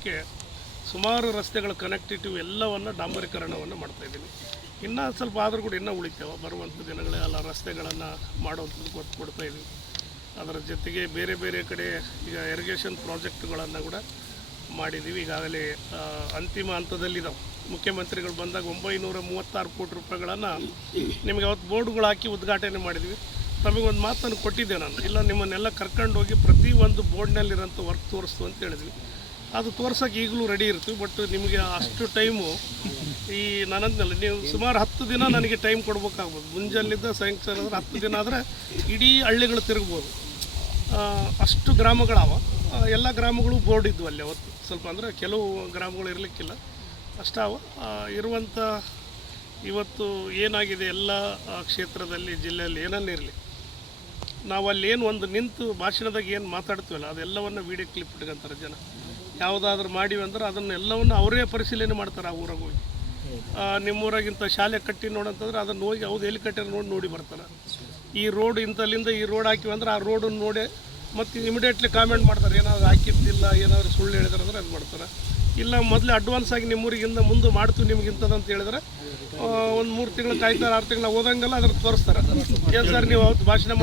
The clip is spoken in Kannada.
ಕ್ಕೆ ಸುಮಾರು ರಸ್ತೆಗಳ ಕನೆಕ್ಟಿವಿಟಿ ಎಲ್ಲವನ್ನು ಡಾಂಬರೀಕರಣವನ್ನು ಮಾಡ್ತಾಯಿದ್ದೀನಿ. ಇನ್ನೂ ಸ್ವಲ್ಪ ಆದರೂ ಕೂಡ ಇನ್ನೂ ಉಳಿತೇವೆ. ಬರುವಂಥ ದಿನಗಳೆಲ್ಲ ರಸ್ತೆಗಳನ್ನು ಮಾಡೋವಂಥದ್ದು ಒತ್ತು ಕೊಡ್ತಾಯಿದ್ದೀವಿ. ಅದರ ಜೊತೆಗೆ ಬೇರೆ ಬೇರೆ ಕಡೆ ಈಗ ಇರಿಗೇಷನ್ ಪ್ರಾಜೆಕ್ಟ್ಗಳನ್ನು ಕೂಡ ಮಾಡಿದ್ದೀವಿ. ಈಗಾಗಲೇ ಅಂತಿಮ ಹಂತದಲ್ಲಿದ್ದಾವೆ. ಮುಖ್ಯಮಂತ್ರಿಗಳು ಬಂದಾಗ 936 ಕೋಟಿ ರೂಪಾಯಿಗಳನ್ನು ನಿಮಗೆ ಅವತ್ತು ಬೋರ್ಡ್ಗಳು ಹಾಕಿ ಉದ್ಘಾಟನೆ ಮಾಡಿದ್ವಿ. ತಮಗೊಂದು ಮಾತನ್ನು ಕೊಟ್ಟಿದ್ದೆ ನಾನು, ಇಲ್ಲ ನಿಮ್ಮನ್ನೆಲ್ಲ ಕರ್ಕೊಂಡೋಗಿ ಪ್ರತಿಯೊಂದು ಬೋರ್ಡ್ನಲ್ಲಿರೋಂಥ ವರ್ಕ್ ತೋರಿಸ್ತು ಅಂತ ಹೇಳಿದ್ವಿ. ಅದು ತೋರ್ಸೋಕೆ ಈಗಲೂ ರೆಡಿ ಇರ್ತೀವಿ. ಬಟ್ ನಿಮಗೆ ಅಷ್ಟು ಟೈಮು ಈ ನನ್ನಂತಲ್ಲ, ನೀವು ಸುಮಾರು 10 ದಿನ ನನಗೆ ಟೈಮ್ ಕೊಡ್ಬೇಕಾಗ್ಬೋದು. ಮುಂಜಾನಿಂದ ಸಾಯಂಕಾಲ ಅಂದರೆ 10 ದಿನ ಆದರೆ ಇಡೀ ಹಳ್ಳಿಗಳು ತಿರುಗ್ಬೋದು. ಅಷ್ಟು ಗ್ರಾಮಗಳವ. ಎಲ್ಲ ಗ್ರಾಮಗಳು ಬೋರ್ಡ್ ಇದ್ವು ಅಲ್ಲಿ ಅವತ್ತು. ಸ್ವಲ್ಪ ಅಂದರೆ ಕೆಲವು ಗ್ರಾಮಗಳು ಇರಲಿಕ್ಕಿಲ್ಲ, ಅಷ್ಟಾವ ಇರುವಂಥ. ಇವತ್ತು ಏನಾಗಿದೆ ಎಲ್ಲ ಕ್ಷೇತ್ರದಲ್ಲಿ ಜಿಲ್ಲೆಯಲ್ಲಿ ಏನನ್ನಿರಲಿ, ನಾವು ಅಲ್ಲೇನು ಒಂದು ನಿಂತು ಭಾಷಣದಾಗ ಏನು ಮಾತಾಡ್ತೀವಲ್ಲ ಅದೆಲ್ಲವನ್ನು ವೀಡಿಯೋ ಕ್ಲಿಪ್ ಇಟ್ಕೊಂತಾರೆ ಜನ. ಯಾವುದಾದ್ರೂ ಮಾಡಿವಿ ಅಂದ್ರೆ ಅದನ್ನೆಲ್ಲವನ್ನು ಅವರೇ ಪರಿಶೀಲನೆ ಮಾಡ್ತಾರೆ. ಆ ಊರಾಗ ಹೋಗಿ ನಿಮ್ಮೂರಾಗಿಂಥ ಶಾಲೆ ಕಟ್ಟಿ ನೋಡಂತಂದ್ರೆ ಅದನ್ನು ಹೋಗಿ ಅವ್ದು ಎಲ್ಲಿ ಕಟ್ಟಾರ ನೋಡಿ ಬರ್ತಾರೆ. ಈ ರೋಡ್ ಇಂಥಲ್ಲಿಂದ ಈ ರೋಡ್ ಹಾಕಿವಿ ಅಂದ್ರೆ ಆ ರೋಡನ್ನು ನೋಡಿ ಮತ್ತು ಇಮಿಡಿಯೇಟ್ಲಿ ಕಾಮೆಂಟ್ ಮಾಡ್ತಾರೆ. ಏನಾದರೂ ಹಾಕಿದ್ದಿಲ್ಲ, ಏನಾದರೂ ಸುಳ್ಳು ಹೇಳಿದ್ರೆ ಅಂದ್ರೆ ಅದು ಮಾಡ್ತಾರೆ. ಇಲ್ಲ ಮೊದಲೇ ಅಡ್ವಾನ್ಸ್ ಆಗಿ ನಿಮ್ಮೂರಿಗಿಂತ ಮುಂದೆ ಮಾಡ್ತೀವಿ ನಿಮಗಿಂತದಂತ ಹೇಳಿದ್ರೆ ಒಂದು 3 ತಿಂಗಳು ಕಾಯ್ತಾರೆ, 6 ತಿಂಗಳು ಓದಂಗೆಲ್ಲ ಅದ್ರ ತೋರಿಸ್ತಾರೆ. ಏನು ಸರ್ ನೀವು ಅವತ್ತು ಭಾಷಣ ಮಾಡಿ